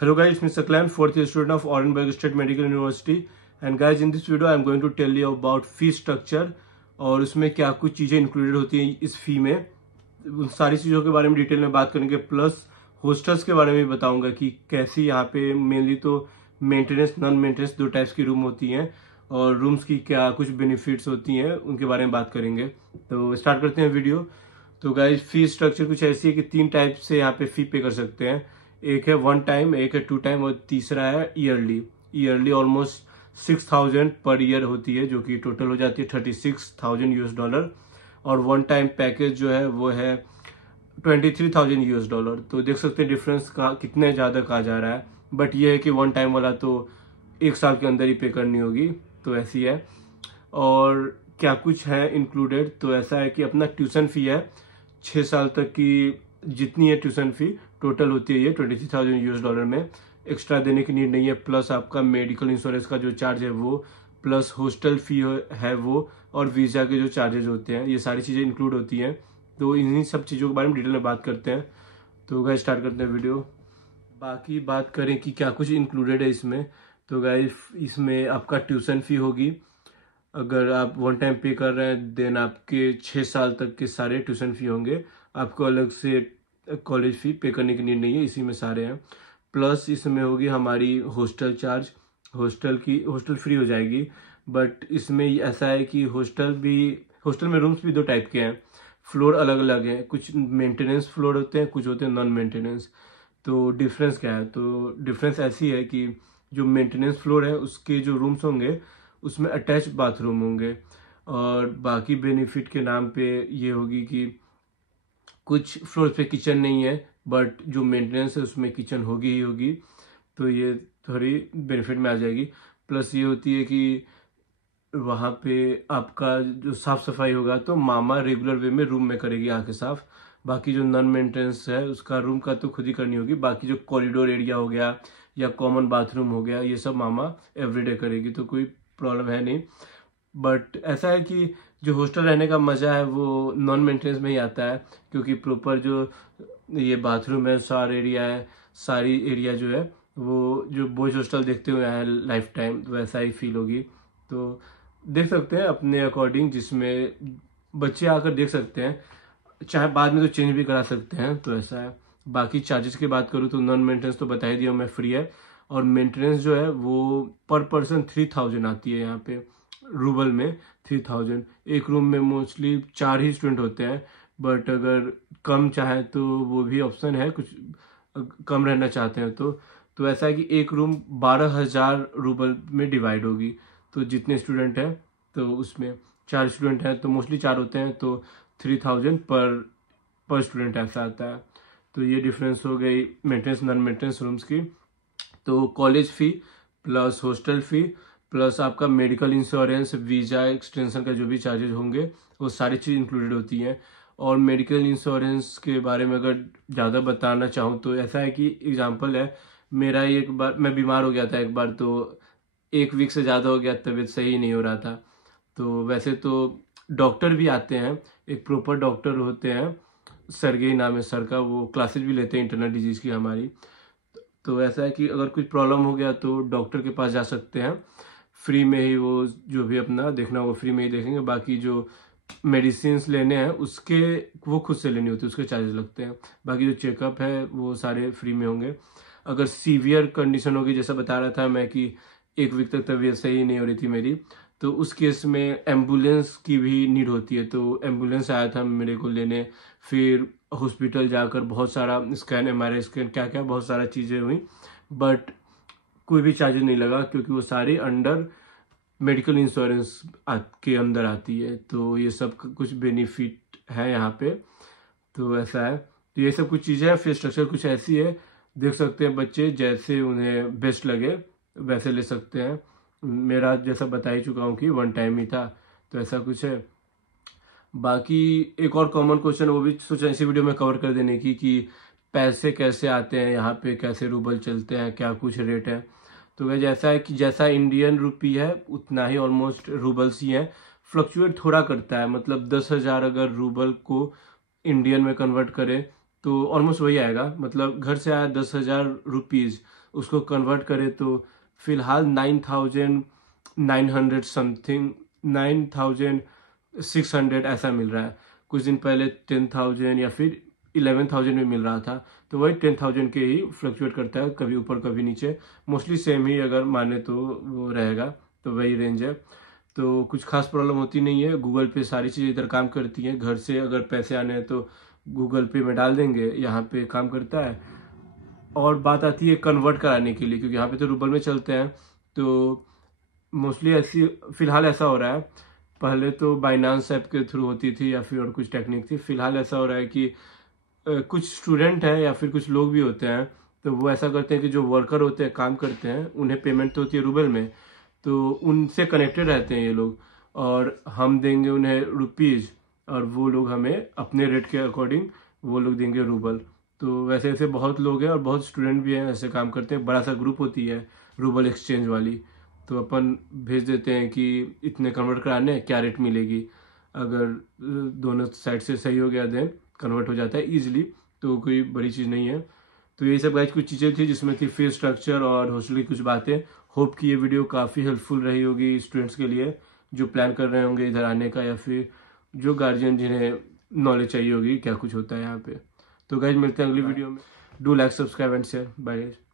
Hello guys, it's Mr. Clan, fourth year student of Orenburg State Medical University. And guys, in this video I am going to tell you about fee structure और उसमें क्या कुछ चीज़ें included होती हैं इस फी में। उन सारी चीज़ों के बारे में डिटेल में बात करेंगे, प्लस हॉस्टल्स के बारे में भी बताऊंगा कि कैसी यहाँ पे मेनली तो मेंटेनेंस नॉन मेंटेनेंस दो टाइप्स की रूम होती हैं और रूम्स की क्या कुछ बेनिफिट्स होती हैं उनके बारे में बात करेंगे। तो स्टार्ट करते हैं वीडियो। तो गाइज फी स्ट्रक्चर कुछ ऐसी है कि तीन टाइप से यहाँ पे फी पे कर सकते हैं। एक है वन टाइम, एक है टू टाइम और तीसरा है yearly. Yearly almost 6,000 per year होती है, जो कि टोटल हो जाती है $36,000 और वन टाइम पैकेज जो है वो है $23,000। तो देख सकते हैं डिफरेंस का कितने ज़्यादा कहा जा रहा है, बट ये है कि वन टाइम वाला तो एक साल के अंदर ही पे करनी होगी, तो ऐसी है। और क्या कुछ है इंक्लूडेड, तो ऐसा है कि अपना ट्यूशन फी है 6 साल तक की जितनी है ट्यूशन फी टोटल होती है ये $23,000 में। एक्स्ट्रा देने की नीड नहीं है। प्लस आपका मेडिकल इंश्योरेंस का जो चार्ज है वो, प्लस हॉस्टल फी है वो, और वीज़ा के जो चार्जेज होते हैं, ये सारी चीज़ें इंक्लूड होती हैं। तो इन्हीं सब चीज़ों के बारे में डिटेल में बात करते हैं। तो गाइस स्टार्ट करते हैं वीडियो। बाकी बात करें कि क्या कुछ इंक्लूडेड है इसमें, तो गाइस इसमें आपका ट्यूशन फी होगी। अगर आप वन टाइम पे कर रहे हैं देन आपके 6 साल तक के सारे ट्यूशन फी होंगे। आपको अलग से कॉलेज फी पे करने की नीड नहीं है, इसी में सारे हैं। प्लस इसमें होगी हमारी हॉस्टल चार्ज। हॉस्टल फ्री हो जाएगी, बट इसमें ऐसा है कि हॉस्टल में रूम्स भी दो टाइप के हैं, फ्लोर अलग अलग हैं। कुछ मेंटेनेंस फ्लोर होते हैं, कुछ होते हैं नॉन मेंटेनेंस। तो डिफरेंस क्या है, तो डिफरेंस ऐसी है कि जो मेंटेनेंस फ्लोर है उसके जो रूम्स होंगे उसमें अटैच बाथरूम होंगे। और बाकी बेनिफिट के नाम पे ये होगी कि कुछ फ्लोर पे किचन नहीं है, बट जो मेंटेनेंस है उसमें किचन होगी ही होगी, तो ये थोड़ी बेनिफिट में आ जाएगी। प्लस ये होती है कि वहाँ पे आपका जो साफ सफाई होगा तो मामा रेगुलर वे में रूम में करेगी आके साफ। बाकी जो नॉन मेंटेनेंस है उसका रूम का तो खुद ही करनी होगी। बाकी जो कॉरिडोर एरिया हो गया या कॉमन बाथरूम हो गया, ये सब मामा एवरीडे करेगी, तो कोई प्रॉब्लम है नहीं। बट ऐसा है कि जो हॉस्टल रहने का मज़ा है वो नॉन मेंटेनेंस में ही आता है, क्योंकि प्रॉपर जो ये बाथरूम है, शावर एरिया है, सारी एरिया जो है वो जो बॉयज हॉस्टल देखते हुए है लाइफ टाइम, तो वैसा ही फील होगी। तो देख सकते हैं अपने अकॉर्डिंग, जिसमें बच्चे आकर देख सकते हैं, चाहे बाद में तो चेंज भी करा सकते हैं, तो ऐसा है। बाकी चार्जेस की बात करूँ तो नॉन मेंटेनेंस तो बता ही दिया मैं, फ्री है। और मेंटेनेंस जो है वो पर पर्सन 3,000 आती है यहाँ पे रूबल में। 3,000 एक रूम में मोस्टली 4 ही स्टूडेंट होते हैं, बट अगर कम चाहे तो वो भी ऑप्शन है, कुछ कम रहना चाहते हैं तो ऐसा है कि एक रूम 12,000 रूबल में डिवाइड होगी। तो जितने स्टूडेंट हैं तो उसमें 4 स्टूडेंट हैं तो मोस्टली 4 होते हैं, तो 3,000 पर स्टूडेंट ऐसा आता है। तो ये डिफरेंस हो गई मेंटेनेंस नॉन मेंटेनेंस रूम्स की। तो college fee plus hostel fee plus आपका मेडिकल इंश्योरेंस, वीज़ा एक्सटेंशन का जो भी चार्जेज होंगे वो सारी चीज़ इंक्लूडेड होती हैं। और मेडिकल इंश्योरेंस के बारे में अगर ज़्यादा बताना चाहूँ तो ऐसा है कि एग्जांपल है मेरा ही, एक बार मैं बीमार हो गया था एक बार, तो 1 वीक से ज़्यादा हो गया, तबीयत सही नहीं हो रहा था। तो वैसे तो डॉक्टर भी आते हैं, एक प्रॉपर डॉक्टर होते हैं, सरगेई नाम है सर का, वो क्लासेज भी लेते हैं इंटरनल डिजीज़ की हमारी। तो ऐसा है कि अगर कुछ प्रॉब्लम हो गया तो डॉक्टर के पास जा सकते हैं, फ्री में ही वो जो भी अपना देखना होगा फ्री में ही देखेंगे। बाकी जो मेडिसिन लेने हैं उसके वो खुद से लेनी होती है, उसके चार्जेस लगते हैं। बाकी जो चेकअप है वो सारे फ्री में होंगे। अगर सीवियर कंडीशन होगी, जैसा बता रहा था मैं कि 1 वीक तक तबीयत सही नहीं हो रही थी मेरी, तो उस केस में एम्बुलेंस की भी नीड होती है। तो एम्बुलेंस आया था मेरे को लेने, फिर हॉस्पिटल जाकर बहुत सारा स्कैन, MRI स्कैन, क्या क्या बहुत सारा चीज़ें हुई, बट कोई भी चार्जेस नहीं लगा, क्योंकि वो सारी अंडर मेडिकल इंश्योरेंस के अंदर आती है। तो ये सब कुछ बेनिफिट है यहाँ पे, तो ऐसा है। तो ये सब कुछ चीज़ें हैं। फीस स्ट्रक्चर कुछ ऐसी है, देख सकते हैं बच्चे जैसे उन्हें बेस्ट लगे वैसे ले सकते हैं। मेरा जैसा बता ही चुका हूँ कि वन टाइम ही था, तो ऐसा कुछ है। बाकी एक और कॉमन क्वेश्चन वो भी सोचा इसी वीडियो में कवर कर देने की, कि पैसे कैसे आते हैं यहाँ पे, कैसे रूबल चलते हैं, क्या कुछ रेट है। तो वह जैसा है कि जैसा इंडियन रुपी है उतना ही ऑलमोस्ट रूबल्स ही हैं। फ्लक्चुएट थोड़ा करता है, मतलब 10,000 अगर रूबल को इंडियन में कन्वर्ट करें तो ऑलमोस्ट वही आएगा। मतलब घर से आया 10,000 रुपीज़, उसको कन्वर्ट करें तो फिलहाल 9,900 समथिंग, 9,600 ऐसा मिल रहा है। कुछ दिन पहले 10,000 या फिर 11,000 में मिल रहा था। तो वही 10,000 के ही फ्लक्चुएट करता है, कभी ऊपर कभी नीचे, मोस्टली सेम ही अगर माने तो वो रहेगा। तो वही रेंज है, तो कुछ खास प्रॉब्लम होती नहीं है। गूगल पे सारी चीज़ें इधर काम करती हैं। घर से अगर पैसे आने हैं तो गूगल पे में डाल देंगे, यहाँ पे काम करता है। और बात आती है कन्वर्ट कराने के लिए, क्योंकि यहाँ पे तो रूबल में चलते हैं, तो मोस्टली ऐसी फिलहाल ऐसा हो रहा है। पहले तो बाइनांस ऐप के थ्रू होती थी या फिर और कुछ टेक्निक थी। फिलहाल ऐसा हो रहा है कि कुछ स्टूडेंट हैं या फिर कुछ लोग भी होते हैं, तो वो ऐसा करते हैं कि जो वर्कर होते हैं, काम करते हैं, उन्हें पेमेंट तो होती है रूबल में, तो उनसे कनेक्टेड रहते हैं ये लोग, और हम देंगे उन्हें रुपीज़ और वो लोग हमें अपने रेट के अकॉर्डिंग वो लोग देंगे रूबल। तो वैसे ऐसे बहुत लोग हैं और बहुत स्टूडेंट भी हैं ऐसे काम करते हैं। बड़ा सा ग्रुप होती है रूबल एक्सचेंज वाली, तो अपन भेज देते हैं कि इतने कन्वर्ट कराने हैं, क्या रेट मिलेगी। अगर दोनों साइड से सही हो गया देन कन्वर्ट हो जाता है ईजिली, तो कोई बड़ी चीज़ नहीं है। तो ये सब गाइस कुछ चीज़ें थी जिसमें थी फीस स्ट्रक्चर और हॉस्टल की कुछ बातें। होप कि ये वीडियो काफ़ी हेल्पफुल रही होगी स्टूडेंट्स के लिए जो प्लान कर रहे होंगे इधर आने का, या फिर जो गार्जियन जिन्हें नॉलेज चाहिए होगी क्या कुछ होता है यहाँ पे। तो गाइस मिलते हैं अगली वीडियो में। Do like, subscribe and share. Bye guys.